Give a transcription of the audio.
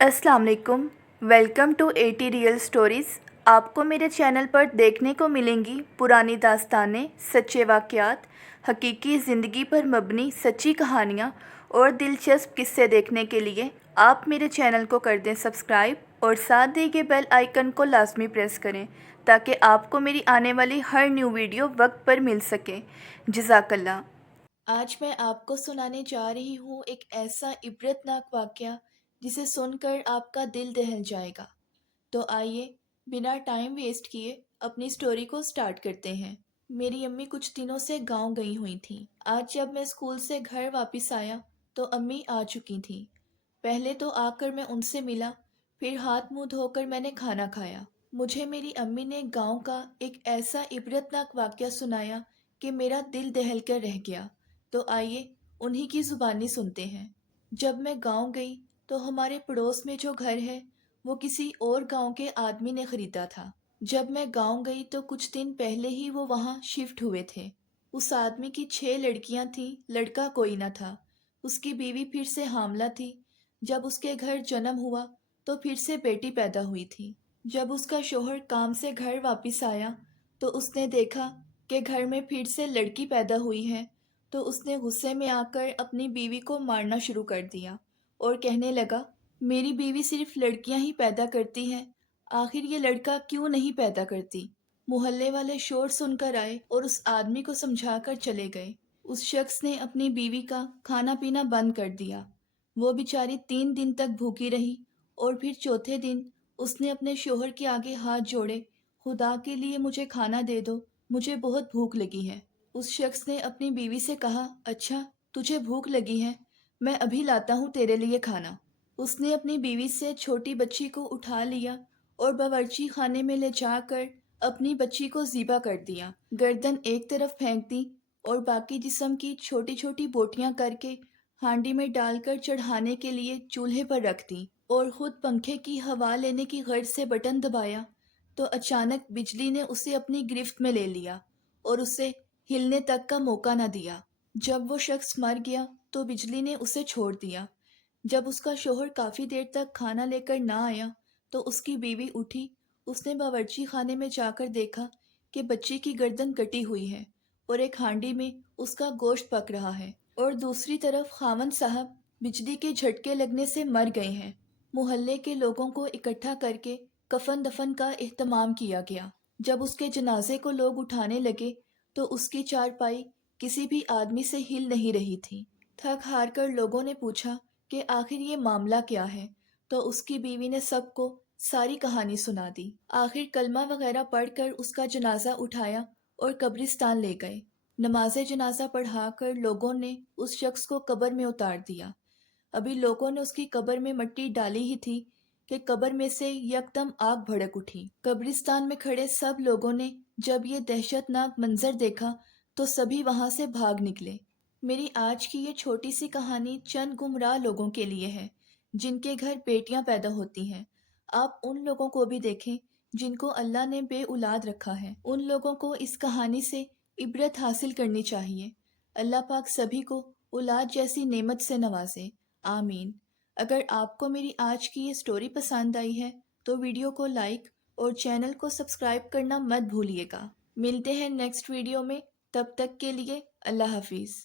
अस्सलाम वालेकुम। Welcome to 80 real stories. आपको मेरे चैनल पर देखने को मिलेंगी पुरानी दास्तानें, सच्चे वाक़यात, हकीकी ज़िंदगी पर मबनी सच्ची कहानियाँ और दिलचस्प किस्से देखने के लिए आप मेरे चैनल को कर दें सब्सक्राइब और साथ दिए गए बेल आइकन को लाजमी प्रेस करें ताकि आपको मेरी आने वाली हर न्यू वीडियो वक्त पर मिल सके। जज़ाकल्लाह। आज मैं आपको सुनाने जा रही हूँ एक ऐसा इबरतनाक वाक़या जिसे सुनकर आपका दिल दहल जाएगा। तो आइए बिना टाइम वेस्ट किए अपनी स्टोरी को स्टार्ट करते हैं। मेरी अम्मी कुछ दिनों से गांव गई हुई थी। आज जब मैं स्कूल से घर वापस आया तो अम्मी आ चुकी थी। पहले तो आकर मैं उनसे मिला, फिर हाथ मुंह धोकर मैंने खाना खाया। मुझे मेरी अम्मी ने गांव का एक ऐसा इबरतनाक वाक़या सुनाया कि मेरा दिल दहल कर रह गया। तो आइए उन्हीं की ज़ुबानी सुनते हैं। जब मैं गांव गई तो हमारे पड़ोस में जो घर है वो किसी और गांव के आदमी ने खरीदा था। जब मैं गांव गई तो कुछ दिन पहले ही वो वहां शिफ्ट हुए थे। उस आदमी की 6 लड़कियां थीं, लड़का कोई ना था। उसकी बीवी फिर से हामला थी। जब उसके घर जन्म हुआ तो फिर से बेटी पैदा हुई थी। जब उसका शोहर काम से घर वापस आया तो उसने देखा कि घर में फिर से लड़की पैदा हुई है। तो उसने गुस्से में आकर अपनी बीवी को मारना शुरू कर दिया और कहने लगा, मेरी बीवी सिर्फ लड़कियां ही पैदा करती है, आखिर ये लड़का क्यों नहीं पैदा करती। मोहल्ले वाले शोर सुनकर आए और उस आदमी को समझाकर चले गए। उस शख्स ने अपनी बीवी का खाना पीना बंद कर दिया। वो बेचारी 3 दिन तक भूखी रही और फिर चौथे दिन उसने अपने शोहर के आगे हाथ जोड़े, खुदा के लिए मुझे खाना दे दो, मुझे बहुत भूख लगी है। उस शख्स ने अपनी बीवी से कहा, अच्छा तुझे भूख लगी है, मैं अभी लाता हूँ तेरे लिए खाना। उसने अपनी बीवी से छोटी बच्ची को उठा लिया और बावर्ची खाने में ले जाकर अपनी बच्ची को ज़िबा कर दिया। गर्दन एक तरफ फेंक दी और बाकी जिस्म की छोटी छोटी बोटियां करके हांडी में डालकर चढ़ाने के लिए चूल्हे पर रख दी और खुद पंखे की हवा लेने की गर्ज से बटन दबाया तो अचानक बिजली ने उसे अपनी गिरफ्त में ले लिया और उसे हिलने तक का मौका न दिया। जब वो शख्स मर गया तो बिजली ने उसे छोड़ दिया। जब उसका शोहर काफ़ी देर तक खाना लेकर ना आया तो उसकी बीवी उठी। उसने बावर्ची खाने में जाकर देखा कि बच्ची की गर्दन कटी हुई है और एक हांडी में उसका गोश्त पक रहा है और दूसरी तरफ खावन साहब बिजली के झटके लगने से मर गए हैं। मोहल्ले के लोगों को इकट्ठा करके कफन दफन का एहतमाम किया गया। जब उसके जनाजे को लोग उठाने लगे तो उसकी चारपाई किसी भी आदमी से हिल नहीं रही थी। थक हार कर लोगों ने पूछा कि आखिर ये मामला क्या है। तो उसकी बीवी ने सबको सारी कहानी सुना दी। आखिर कलमा वगैरह पढ़कर उसका जनाजा उठाया और कब्रिस्तान ले गए। नमाज जनाजा पढ़ाकर लोगों ने उस शख्स को कब्र में उतार दिया। अभी लोगों ने उसकी कब्र में मिट्टी डाली ही थी कि कब्र में से यकदम आग भड़क उठी। कब्रिस्तान में खड़े सब लोगों ने जब ये दहशतनाक मंजर देखा तो सभी वहां से भाग निकले। मेरी आज की ये छोटी सी कहानी चंद गुमराह लोगों के लिए है जिनके घर बेटियां पैदा होती हैं। आप उन लोगों को भी देखें जिनको अल्लाह ने बेऔलाद रखा है। उन लोगों को इस कहानी से इबरत हासिल करनी चाहिए। अल्लाह पाक सभी को औलाद जैसी नेमत से नवाजे। आमीन। अगर आपको मेरी आज की ये स्टोरी पसंद आई है तो वीडियो को लाइक और चैनल को सब्सक्राइब करना मत भूलिएगा। मिलते हैं नेक्स्ट वीडियो में, तब तक के लिए अल्लाह हाफिज़।